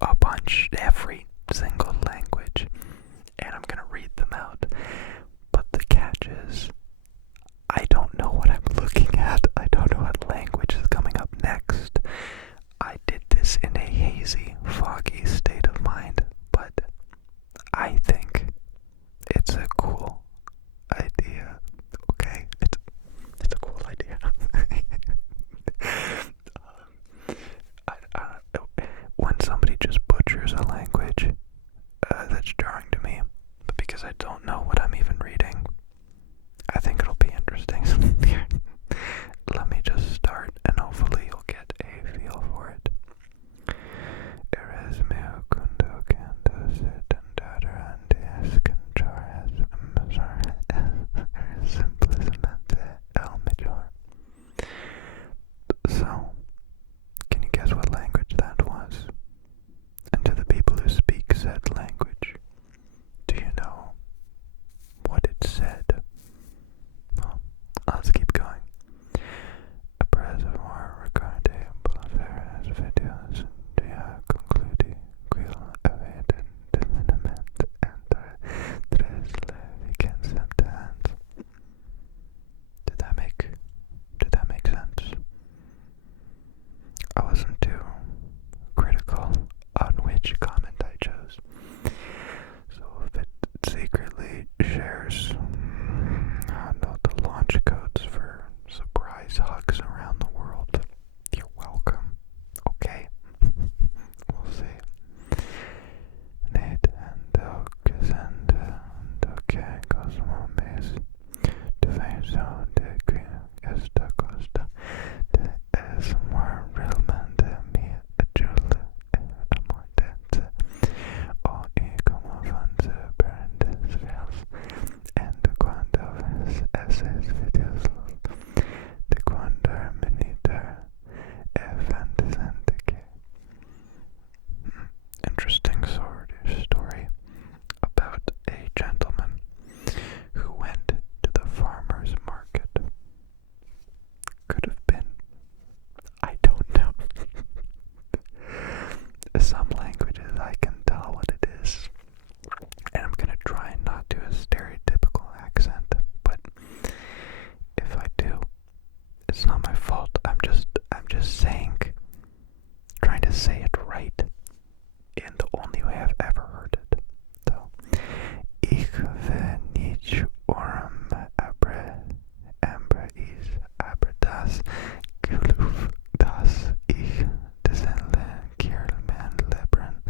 a bunch, every single language, and I'm gonna read them out. But the catch is, I don't know what I'm looking at. I don't know what language is coming up next. I did this in a hazy, foggy state of mind, but I think it's a cool idea. Okay? It's a cool idea. When somebody just butchers a language, that's jarring to me. But because I don't know what I'm even reading, I think it'll be interesting. Here, let me just start, and hopefully you'll get a feel for it. Eres meu cuando canto setentara antes canchares simplemente el mejor. So, can you guess what language that was? And to the people who speak said language, do you know what it said? Well, let's keep going. A preservoir regarding Bolivares videos dia concludi quil eviden delineament entre tres levigenceptans. Did that make sense? I wasn't too critical on which comment I chose. So if it secretly shares, the launch codes for surprise hugs around the world, you're welcome. Okay? We'll see. Nate and Oakesanda and Cosmo Maze Defenso de Esta Costa de Es More Realman de Mi Ajula Amortense O y como fanse Brandes Veils and cuando esos videos de cuando miniter eventualmente que interesting story about a gentleman who went to the farmer's market. Could have been. I don't know. Some languages I can tell what it is. And I'm gonna try and not do a stereotypical accent, but if I do, it's not my fault. I'm just saying, trying to say it right in the only way I've ever heard it. So, ich will nicht ambre is aber das Geluf, das ich diesen Kirlman libren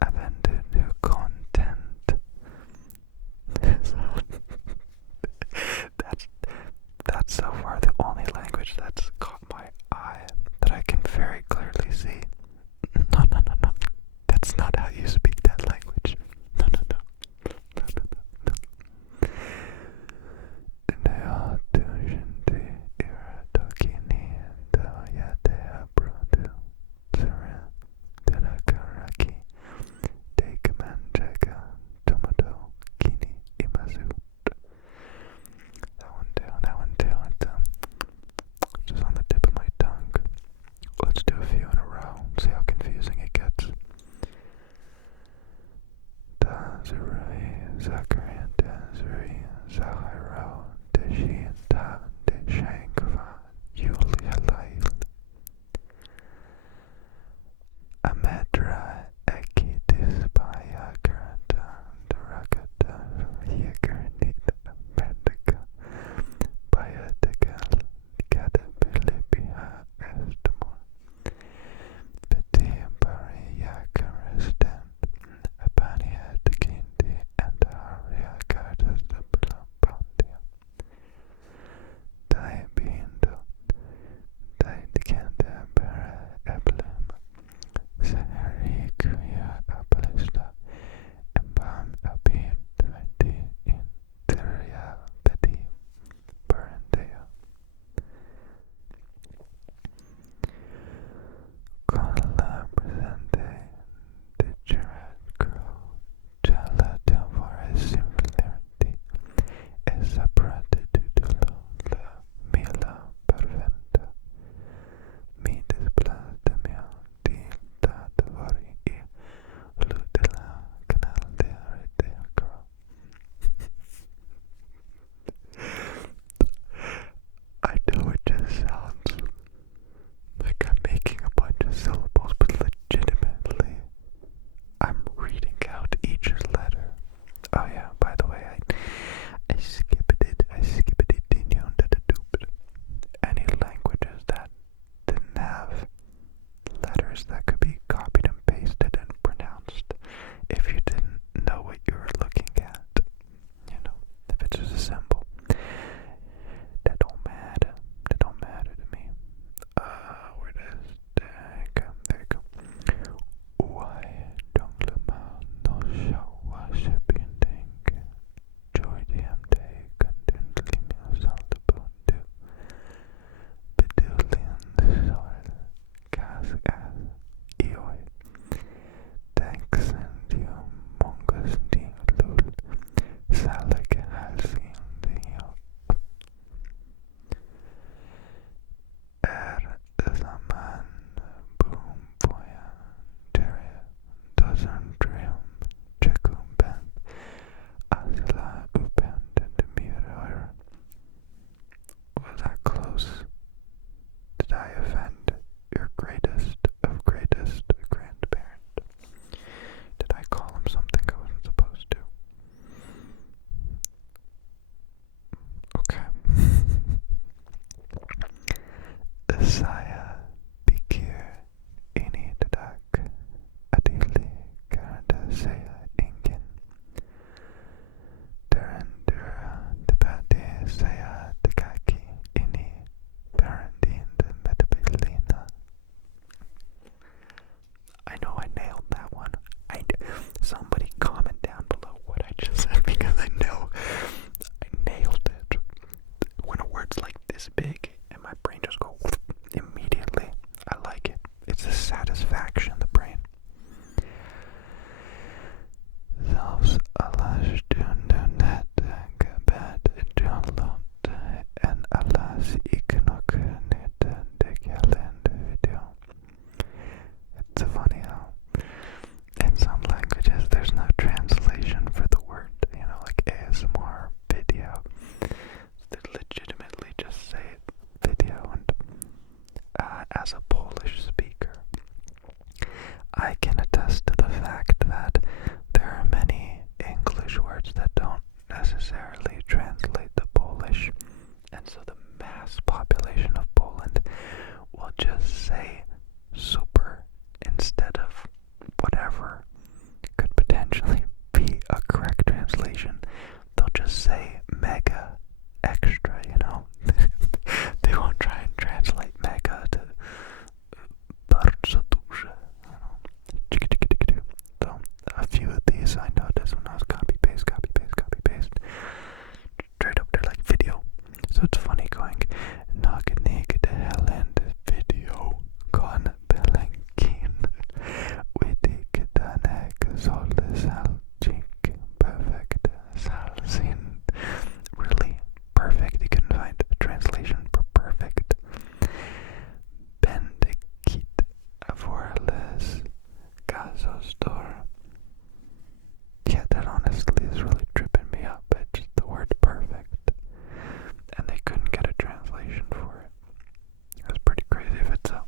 avende content. That's so far the only language that's caught my eye that I can very clearly see. No. That's not how you speak that language. No. Nea tujenti iratokini dayate abrodu Seren Delakaraki Dekemanjega Tomato Kini Imazut. That one too. It's just on the tip of my tongue. Let's do a few in a row. See how confusing it gets. Dazuri Zachary Dazuri Zahiro Deshi Da Deshankva Yulia Lail Amedra Ekitis Bayakarata Durakata Yakarnita Pendika Bayategal Catapilipia Estamor Peti Bariyakaristan Apania Tekinti and Aria Cartas the Blabon these I noticed when I was copy paste, straight up they're like video. So it's funny going Nagnig de Helen video con Belenkin Widig Danek Solde Salchik perfect Salsin. Really perfect. You can find a translation for perfect. Bendikit Avorles Gazostor. Yeah, that honestly is really tripping me up. It's just the word perfect. And they couldn't get a translation for it. It's pretty crazy. If it's a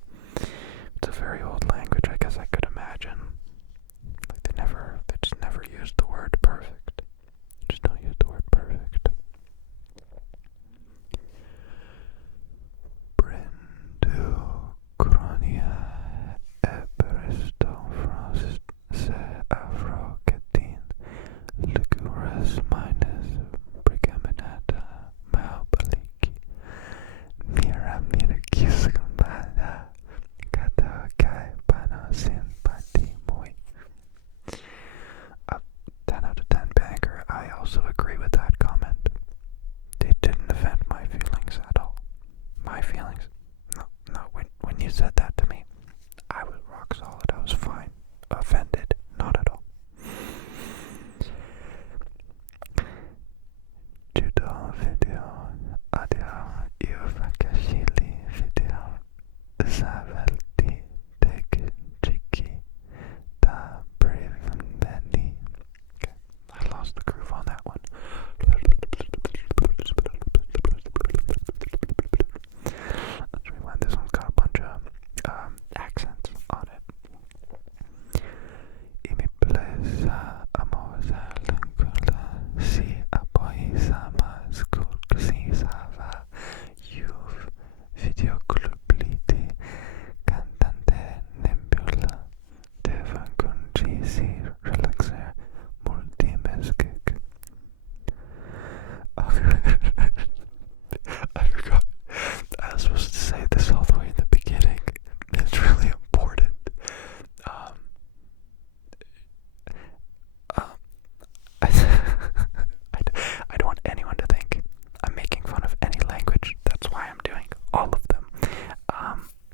very old language, I guess I could imagine. Like they just never used the word perfect. Just don't use the word perfect. Brindu Cronia Eberisto Frost Se Afrocatin Liguras Minus Brigaminata Maubaliki Mira Mirkiskumana Kata Kai Panosin Pati Moi. 10 out of 10 banker. I also agree with that comment. It didn't offend my feelings at all. My feelings? No, when you said that to me, I was rock solid. I was fine. Offended? Not at all. Judo video audio Ivakashili video Savelti Tekchiki Da Bravenbeni. Okay, I lost the groove on that one. Let's rewind. This one's got a bunch of accents on it. Imi plesa amosa lungula si apoisama skul si sava youth video clubliti cantante nebula devan kunji si relaxer multimeskik. I forgot. I was supposed to say this all the way in the beginning. It's really important. I don't want anyone to think I'm making fun of any language. That's why I'm doing all of them.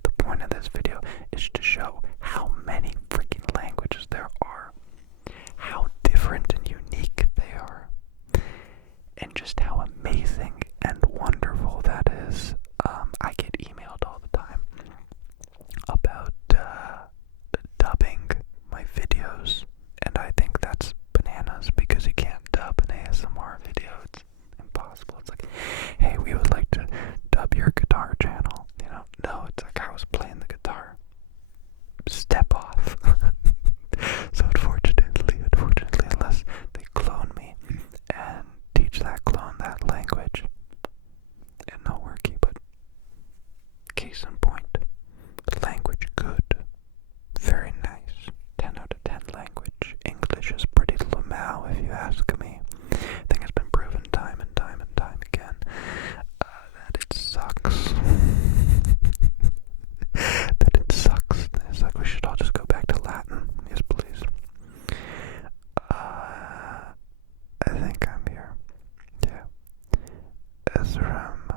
The point of this video is to show how many freaking languages there are, how different and unique they are, and just how amazing and wonderful that is. I get emailed all the time about dubbing my videos, and I think that's bananas because you can't dub an ASMR video. It's impossible. It's like, hey, we would like to dub your guitar channel. No, it's like I was playing the guitar. Step off. So unfortunately, unless they clone me and teach that clone that language, and no worky, but case in point, language good, very nice, 10 out of 10 language. English is pretty lamau if you ask me. I think it's been proven time and time again that it sucks. That it sucks. It's like we should all just go back to Latin. Yes, please. I think I'm here. Yeah. Ezram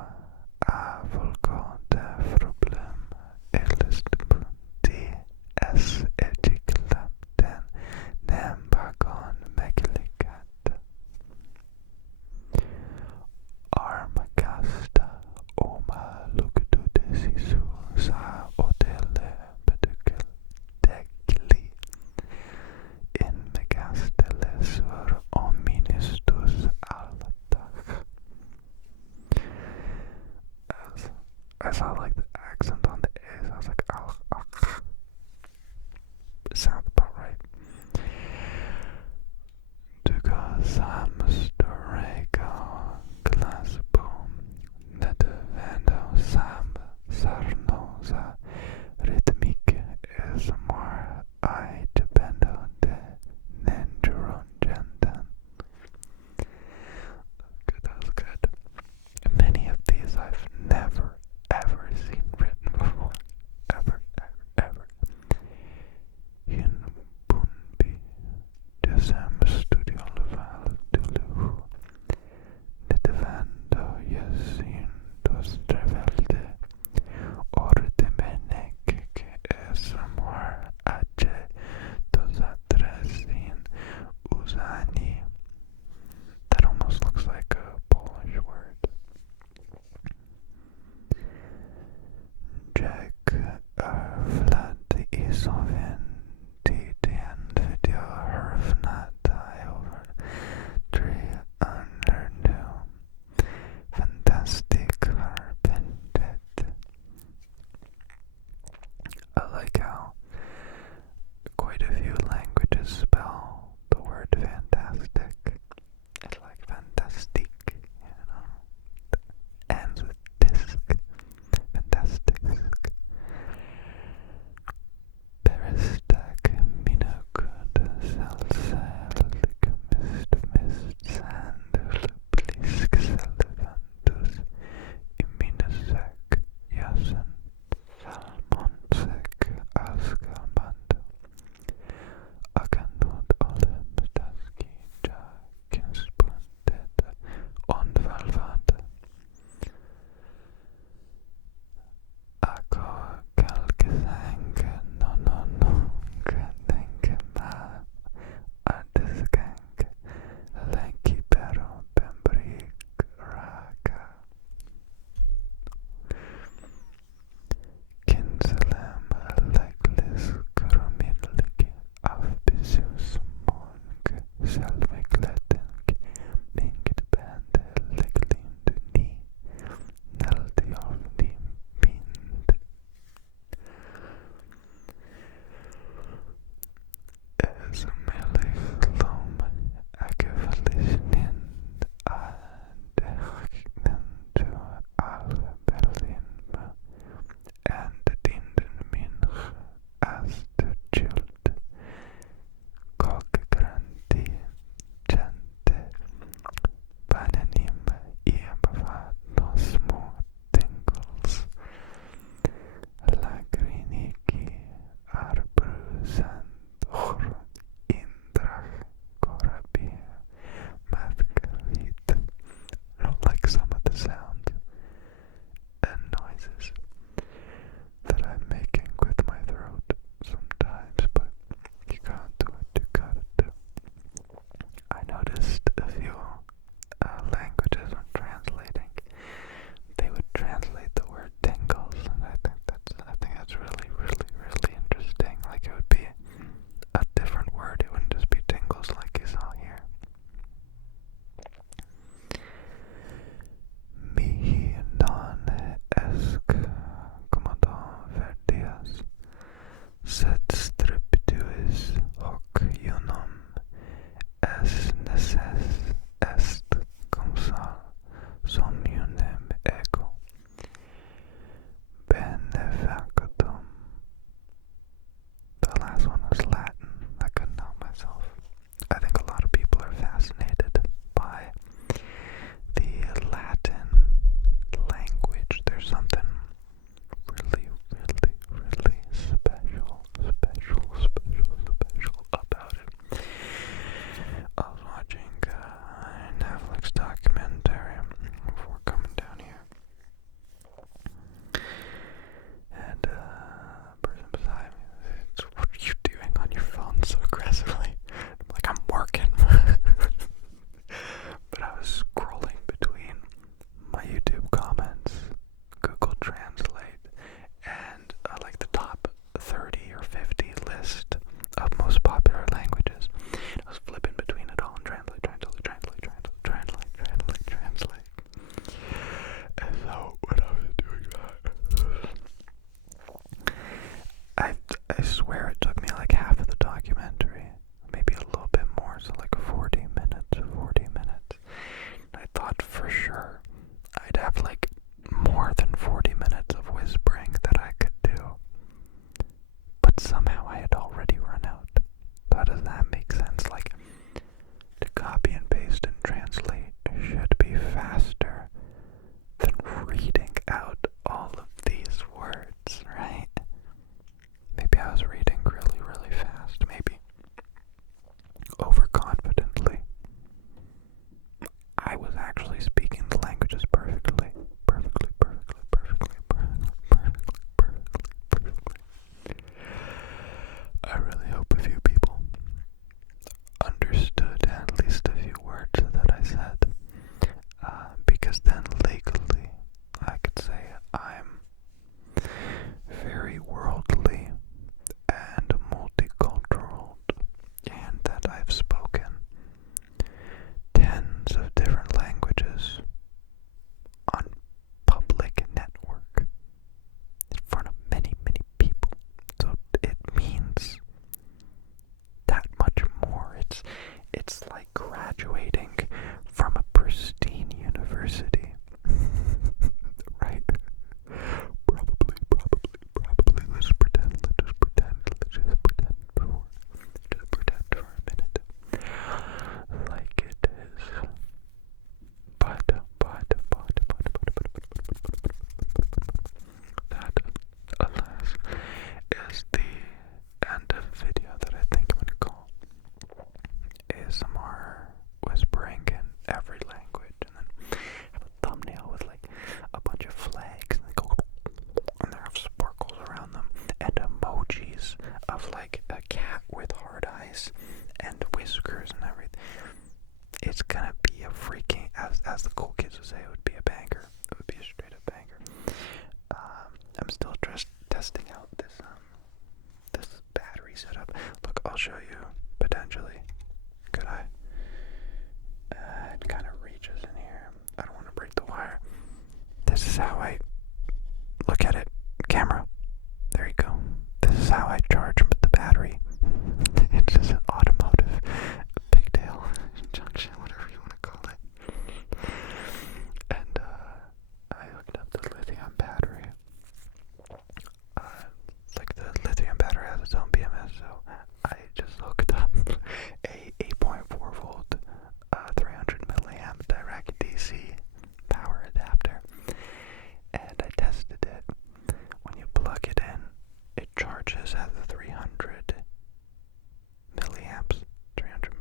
volko de problem elistputi es etiklamten nembagon megalikat armagasta oma lukdudesisu sa odele bedukel dekli in megastelesur oministus altach. I saw like the accent on the A's. I was like, ach. It sounds about right. Samstorego glasboom nedvendo sam sarnoza rytmik is more I dependo de nendrongenten. That was good. Many of these I've never ever seen copy and paste and translate should be faster than reading out all of these words, right? Maybe I was reading really, really fast, maybe overconfidently. I was actually speaking the languages perfectly. I really hope a few people understood at least a few words that I said, because then legally I could say I'm very worldly and multicultural, and that I've spoken tens of different languages on public network in front of many, many people. So it means that much more. It's like graduating from a pristine university. Right? Probably. Let's just pretend for a minute. Like it is. But that, alas, is the end of the video that I think I'm gonna call ASMR whispering in every language, and then have a thumbnail with like a bunch of flags and they go, and they have sparkles around them, and emojis of like a cat with hard eyes and whiskers and everything. It's gonna be a freaking, as the cool kids would say, it would be a banger. It would be a straight up banger. I'm still just testing out this battery setup. Look, I'll show you potentially. Could I? It kind of reaches in here. I don't want to break the wire. This is how I look at it. Camera. There you go. This is how I charge the battery. It's just an automotive pigtail junction, whatever you want to call it. And I hooked up the lithium battery. Like the lithium battery has its own BMS, so I just hooked up a 8.4 volt, 300 milliamp direct DC power adapter, and I tested it. When you plug it in, it charges at 300 milliamps. 300.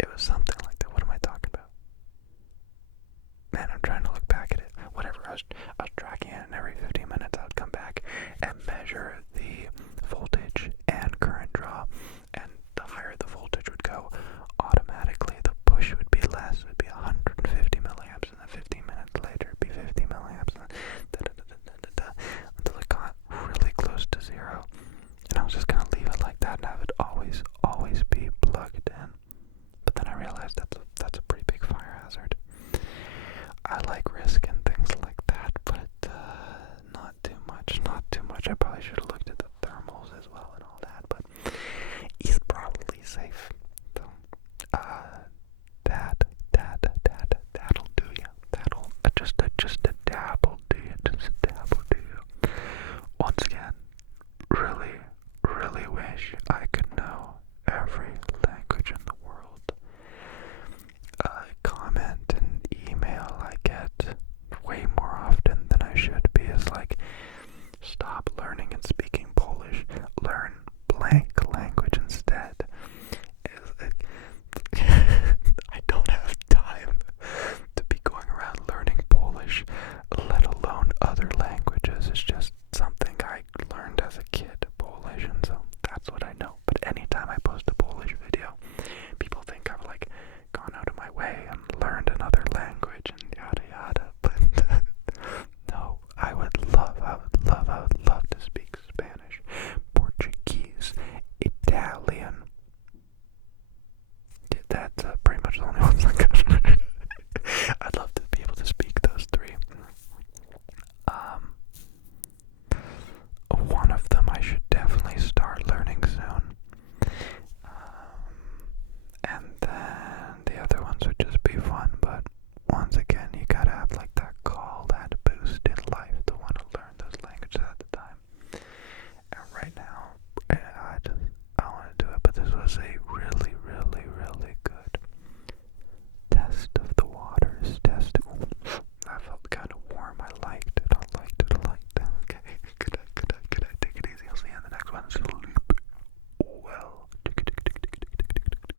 It was something like that. What am I talking about? Man, I'm trying to look back at it. Whatever. I was tracking it, and every 15 minutes I would come back and measure the voltage and current draw, and the higher the voltage would go, automatically the push would be less. It would be 150 milliamps, and then 15 minutes later it'd be 50 milliamps, and then until it got really close to zero. And I was just gonna leave it like that and have it always be plugged in. But then I realized that's a pretty big fire hazard. I like risk and things like that, but not too much. I probably should have looked at the thermals as well and all that, but it's probably safe. So, that'll do ya. That'll just a dabble do ya. Just a dabble do ya. Once again, really wish I could know every language in the world. Comment and email I get way more often than I should be is like, stop learning and speaking Polish, learn blank language instead. I don't have time to be going around learning Polish, let alone other languages. It's just something I learned as a kid, Polish, and so that's what I know. But anytime I post a Polish video, people think I've like gone out of my way and learned another language and yada yada. But no, I would love to speak Spanish, Portuguese, Italian. That's pretty much the only ones I got. I'd love to be able to speak those three. One of them I should definitely start learning soon. And then the other ones would just